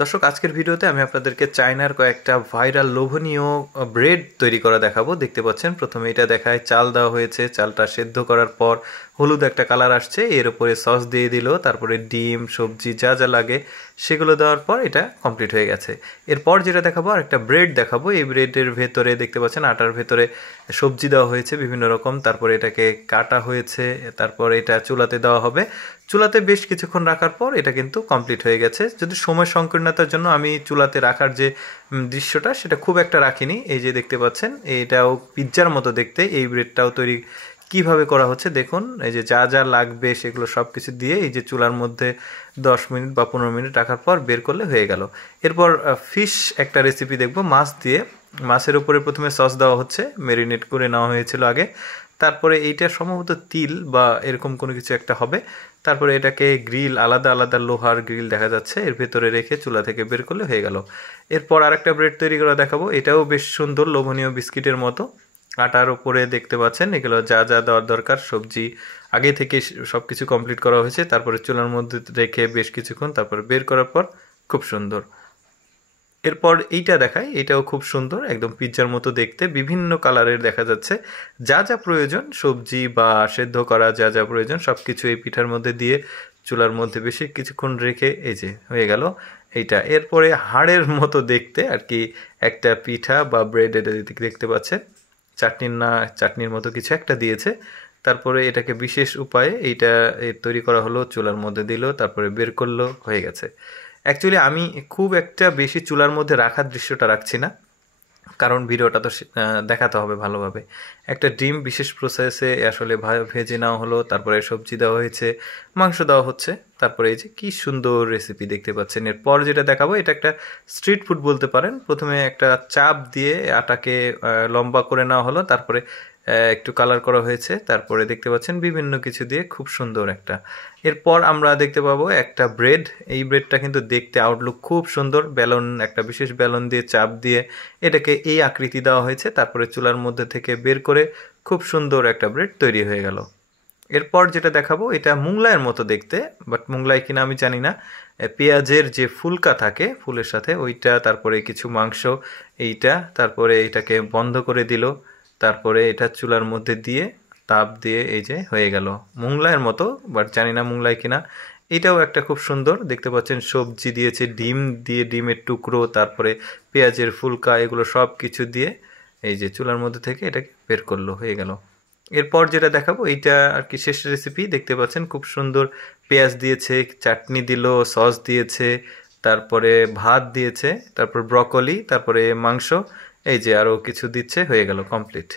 দর্শক আজকের ভিডিওতে আমি আপনাদেরকে চায়নার কয়েকটা ভাইরাল লোভনীয় ব্রেড তৈরি করা দেখাবো। দেখতে পাচ্ছেন প্রথমে এটা দেখায় চাল দেওয়া হয়েছে, চালটা সেদ্ধ করার পর হলুদ একটা কালার আসছে, এর উপরে সস দিয়ে দিল, তারপরে ডিম সবজি যা যা লাগে সেগুলো দেওয়ার পর এটা কমপ্লিট হয়ে গেছে। এরপর যেটা দেখাবো আর একটা ব্রেড দেখাবো। এই ব্রেডের ভেতরে দেখতে পাচ্ছেন আটার ভেতরে সবজি দেওয়া হয়েছে বিভিন্ন রকম, তারপরে এটাকে কাটা হয়েছে, তারপর এটা চুলাতে দেওয়া হবে। চুলাতে বেশ কিছুক্ষণ রাখার পর এটা কিন্তু কমপ্লিট হয়ে গেছে। যদি সময় সংকীর্ণতার জন্য আমি চুলাতে রাখার যে দৃশ্যটা সেটা খুব একটা রাখিনি। এই যে দেখতে পাচ্ছেন এইটাও পিৎজার মতো দেখতে। এই ব্রেডটাও তৈরি কিভাবে করা হচ্ছে দেখুন। এই যে যা যা লাগবে সেগুলো সব কিছু দিয়ে এই যে চুলার মধ্যে 10 মিনিট বা 15 মিনিট রাখার পর বের করলে হয়ে গেল। এরপর ফিশ একটা রেসিপি দেখব মাছ দিয়ে। মাছের উপরে প্রথমে সস দেওয়া হচ্ছে, ম্যারিনেট করে নেওয়া হয়েছিল আগে। তারপরে এইটা সম্ভবত তিল বা এরকম কোনো কিছু একটা হবে। তারপরে এটাকে গ্রিল, আলাদা আলাদা লোহার গ্রিল দেখা যাচ্ছে, এর ভেতরে রেখে চুলা থেকে বের করলে হয়ে গেল। এরপর আরেকটা ব্রেড তৈরি করা দেখাবো। এটাও বেশ সুন্দর লোভনীয় বিস্কিটের মতো। আটার উপরে দেখতে পাচ্ছেন এগুলো যা যা দেওয়ার দরকার সবজি আগে থেকে সব কিছু কমপ্লিট করা হয়েছে। তারপরে চুলার মধ্যে রেখে বেশ কিছুক্ষণ তারপর বের করার পর খুব সুন্দর। এরপর এইটা দেখায়, এটাও খুব সুন্দর, একদম পিৎজার মতো দেখতে, বিভিন্ন কালারের দেখা যাচ্ছে। যা যা প্রয়োজন সবজি বা সেদ্ধ করা যা যা প্রয়োজন সব কিছু এই পিঠার মধ্যে দিয়ে চুলার মধ্যে বেশি কিছুক্ষণ রেখে এই যে হয়ে গেল এইটা। এরপরে হাড়ের মতো দেখতে আর কি একটা পিঠা বা ব্রেড, এটা দেখতে পাচ্ছেন চাটনির না চাটনির মতো কিছু একটা দিয়েছে। তারপরে এটাকে বিশেষ উপায়ে এইটা তৈরি করা হলো, চুলার মধ্যে দিল, তারপরে বের করলো, হয়ে গেছে। অ্যাকচুয়ালি আমি খুব একটা বেশি চুলার মধ্যে রাখার দৃশ্যটা রাখছি না, কারণ ভিডিওটা তো দেখাতে হবে ভালোভাবে। একটা ডিম বিশেষ প্রসেসে আসলে ভেজে নেওয়া হলো, তারপরে সবজি দেওয়া হয়েছে, মাংস দেওয়া হচ্ছে, তারপরে এই যে কি সুন্দর রেসিপি দেখতে পাচ্ছেন। এরপর যেটা দেখাবো এটা একটা স্ট্রিট ফুড বলতে পারেন। প্রথমে একটা চাপ দিয়ে আটাকে লম্বা করে নেওয়া হলো, তারপরে একটু কালার করা হয়েছে, তারপরে দেখতে পাচ্ছেন বিভিন্ন কিছু দিয়ে খুব সুন্দর একটা। এরপর আমরা দেখতে পাবো একটা ব্রেড। এই ব্রেডটা কিন্তু দেখতে আউটলুক খুব সুন্দর, বেলুন একটা বিশেষ বেলুন দিয়ে চাপ দিয়ে এটাকে এই আকৃতি দেওয়া হয়েছে, তারপরে চুলার মধ্যে থেকে বের করে খুব সুন্দর একটা ব্রেড তৈরি হয়ে গেল। এরপর যেটা দেখাবো এটা মুংলাইয়ের মতো দেখতে, বাট মুংলাই কিনা আমি জানি না। পেঁয়াজের যে ফুলকা থাকে ফুলের সাথে ওইটা, তারপরে কিছু মাংস, এইটা, তারপরে এটাকে বন্ধ করে দিল, তারপরে এটা চুলার মধ্যে দিয়ে তাপ দিয়ে এই যে হয়ে গেল মুংলাইয়ের মতো, বাট জানি না মুংলাই কিনা। এটাও একটা খুব সুন্দর দেখতে পাচ্ছেন, সবজি দিয়েছে, ডিম দিয়ে ডিমের টুকরো, তারপরে পেঁয়াজের ফুলকা, এগুলো সব কিছু দিয়ে এই যে চুলার মধ্যে থেকে এটাকে বের করলো, হয়ে গেল। এরপর যেটা দেখাবো এইটা আর কি শেষ রেসিপি। দেখতে পাচ্ছেন খুব সুন্দর পেঁয়াজ দিয়েছে, চাটনি দিল, সস দিয়েছে, তারপরে ভাত দিয়েছে, তারপর ব্রকলি, তারপরে মাংস, এই যে আরও কিছু দিচ্ছে, হয়ে গেল কমপ্লিট।